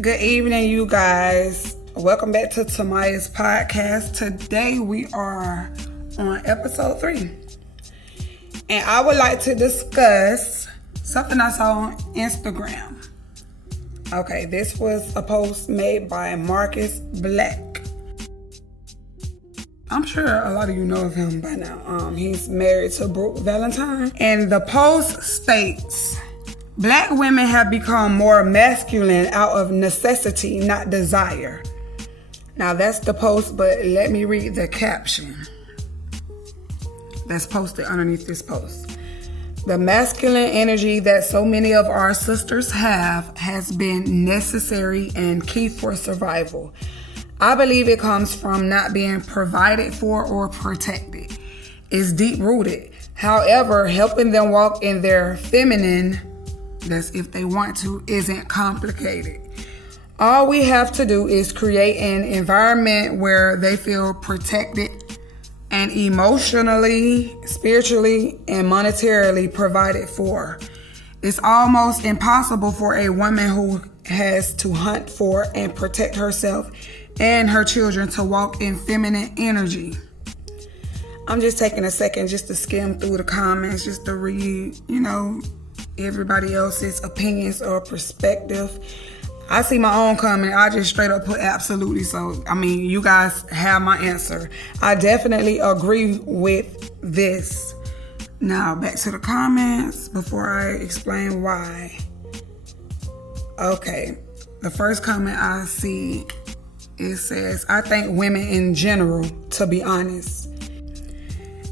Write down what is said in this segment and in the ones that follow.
Good evening, you guys. Welcome back to Tamaya's podcast. Today we are on episode 3. And I would like to discuss something I saw on Instagram. Okay, this was a post made by Marcus Black. I'm sure a lot of you know of him by now. He's married to Brooke Valentine. And the post states, Black women have become more masculine out of necessity, not desire. Now that's the post, but let me read the caption that's posted underneath this post. The masculine energy that so many of our sisters have has been necessary and key for survival. I believe it comes from not being provided for or protected. It's deep rooted. However, helping them walk in their feminine, that's if they want to, isn't complicated. All we have to do is create an environment where they feel protected and emotionally, spiritually, and monetarily provided for. It's almost impossible for a woman who has to hunt for and protect herself and her children to walk in feminine energy. I'm just taking a second just to skim through the comments, just to read, everybody else's opinions or perspective. I see my own comment. I just straight up put absolutely. So, you guys have my answer. I definitely agree with this. Now, back to the comments before I explain why. Okay, the first comment I see, it says, I think women in general, to be honest.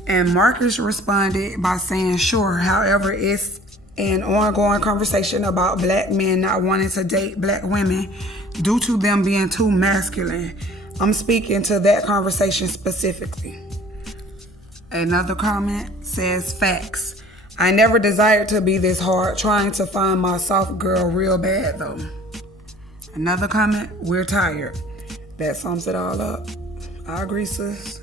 And Marcus responded by saying, sure. However, it's an ongoing conversation about Black men not wanting to date Black women due to them being too masculine. I'm speaking to that conversation specifically. Another comment says, facts. I never desired to be this hard, trying to find my soft girl real bad though. Another comment, we're tired. That sums it all up. I agree, sis.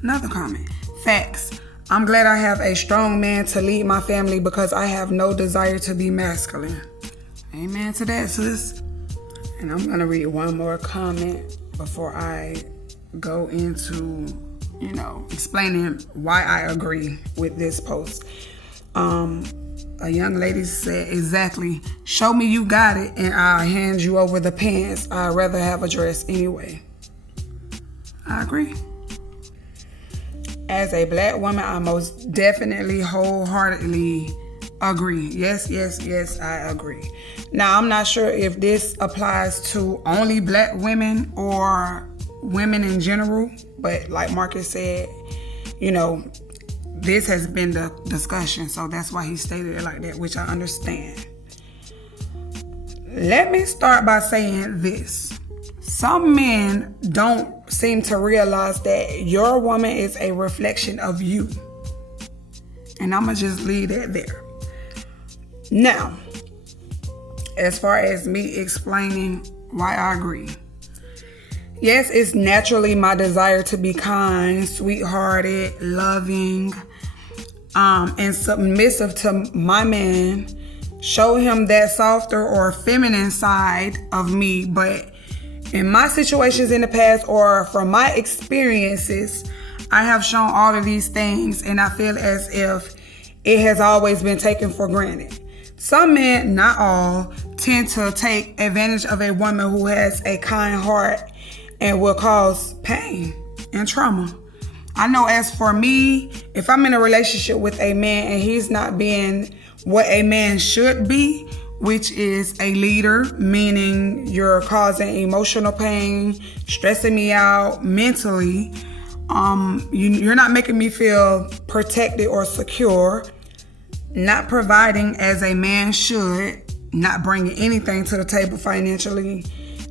Another comment, facts. I'm glad I have a strong man to lead my family because I have no desire to be masculine. Amen to that, sis. And I'm going to read one more comment before I go into, explaining why I agree with this post. A young lady said, exactly, show me you got it and I'll hand you over the pants. I'd rather have a dress anyway. I agree. As a Black woman, I most definitely wholeheartedly agree. Yes, I agree. Now, I'm not sure if this applies to only Black women or women in general, but like Marcus said, this has been the discussion, so that's why he stated it like that, which I understand. Let me start by saying this. Some men don't seem to realize that your woman is a reflection of you. And I'm going to just leave that there. Now, as far as me explaining why I agree. Yes, it's naturally my desire to be kind, sweethearted, loving, and submissive to my man. Show him that softer or feminine side of me, but in my situations in the past or from my experiences, I have shown all of these things and I feel as if it has always been taken for granted. Some men, not all, tend to take advantage of a woman who has a kind heart and will cause pain and trauma. I know as for me, if I'm in a relationship with a man and he's not being what a man should be, which is a leader, meaning you're causing emotional pain, stressing me out mentally. You're not making me feel protected or secure, not providing as a man should, not bringing anything to the table financially,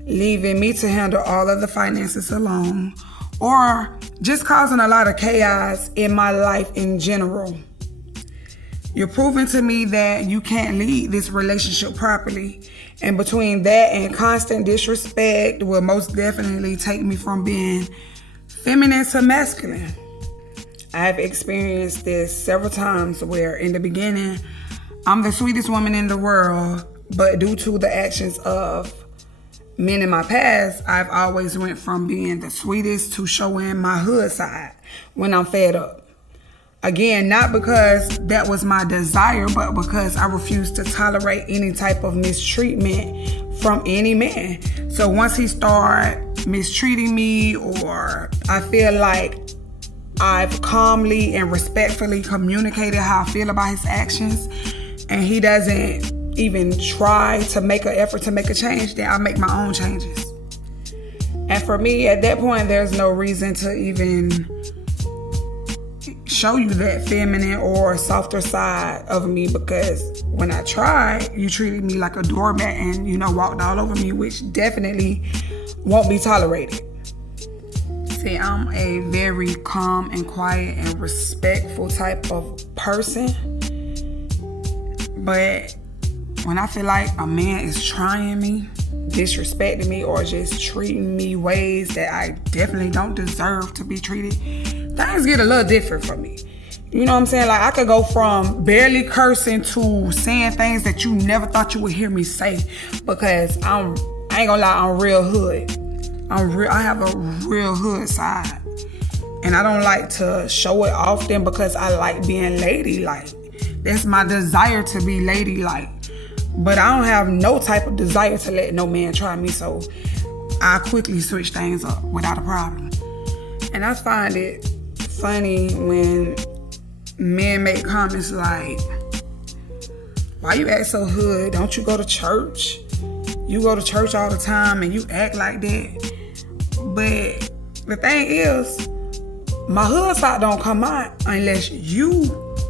leaving me to handle all of the finances alone, or just causing a lot of chaos in my life in general. You're proving to me that you can't lead this relationship properly. And between that and constant disrespect will most definitely take me from being feminine to masculine. I've experienced this several times where in the beginning, I'm the sweetest woman in the world, but due to the actions of men in my past, I've always went from being the sweetest to showing my hood side when I'm fed up. Again, not because that was my desire, but because I refused to tolerate any type of mistreatment from any man. So once he started mistreating me, or I feel like I've calmly and respectfully communicated how I feel about his actions, and he doesn't even try to make an effort to make a change, then I make my own changes. And for me, at that point, there's no reason to even show you that feminine or softer side of me, because when I tried, you treated me like a doormat and, walked all over me, which definitely won't be tolerated. See, I'm a very calm and quiet and respectful type of person. But when I feel like a man is trying me, disrespecting me, or just treating me ways that I definitely don't deserve to be treated, things get a little different for me. You know what I'm saying? Like, I could go from barely cursing to saying things that you never thought you would hear me say, because I ain't gonna lie, I'm real hood. I have a real hood side, and I don't like to show it often because I like being ladylike. That's my desire, to be ladylike. But I don't have no type of desire to let no man try me, so I quickly switch things up without a problem. And I find it funny when men make comments like, why you act so hood? Don't you go to church? You go to church all the time and you act like that. But the thing is, my hood side don't come out unless you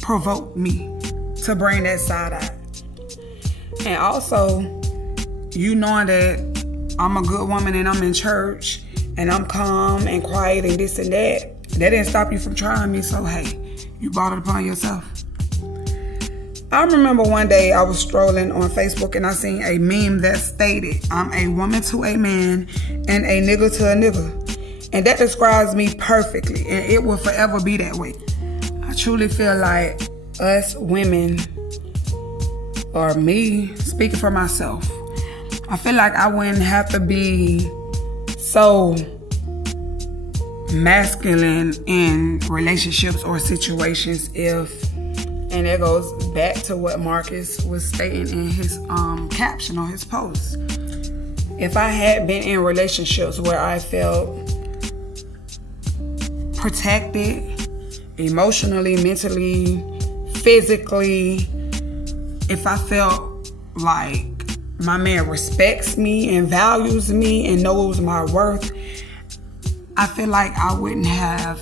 provoke me to bring that side out. And also, you knowing that I'm a good woman and I'm in church and I'm calm and quiet and this and that didn't stop you from trying me. So hey, you brought it upon yourself. I remember one day I was strolling on Facebook and I seen a meme that stated, I'm a woman to a man and a nigga to a nigga. And that describes me perfectly, and it will forever be that way. I truly feel like us women, or me speaking for myself, I feel like I wouldn't have to be so masculine in relationships or situations if, and that goes back to what Marcus was stating in his caption on his post. If I had been in relationships where I felt protected emotionally, mentally, physically, if I felt like my man respects me and values me and knows my worth, I feel like I wouldn't have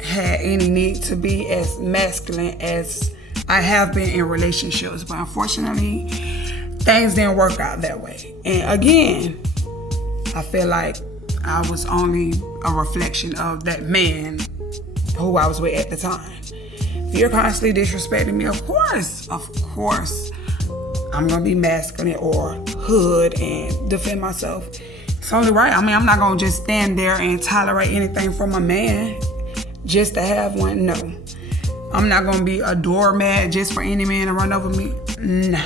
had any need to be as masculine as I have been in relationships. But unfortunately, things didn't work out that way. And again, I feel like I was only a reflection of that man who I was with at the time. If you're constantly disrespecting me, of course, I'm gonna be masculine or hood and defend myself. It's only right. I mean, I'm not gonna just stand there and tolerate anything from a man just to have one. No. I'm not gonna be a doormat just for any man to run over me. Nah.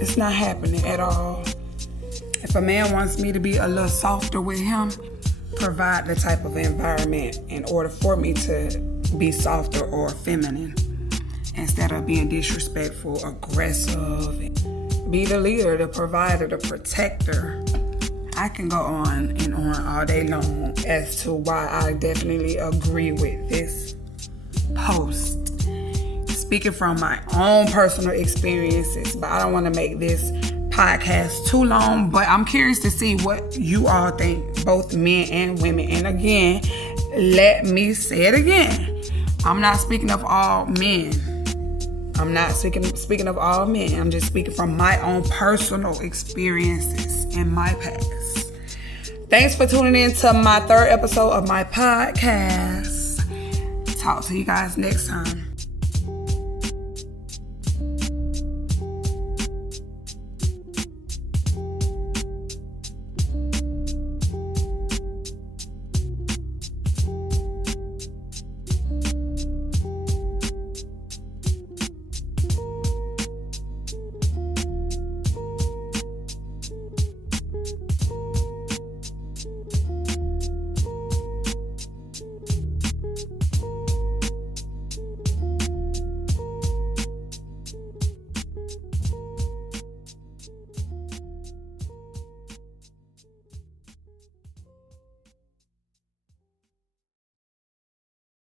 It's not happening at all. If a man wants me to be a little softer with him, provide the type of environment in order for me to be softer or feminine instead of being disrespectful, aggressive. Be the leader, the provider, the protector. I can go on and on all day long as to why I definitely agree with this post. Speaking from my own personal experiences, but I don't want to make this podcast too long, but I'm curious to see what you all think, both men and women. And again, let me say it again. I'm not speaking of all men. I'm not speaking of all men. I'm just speaking from my own personal experiences in my past. Thanks for tuning in to my third episode of my podcast. Talk to you guys next time.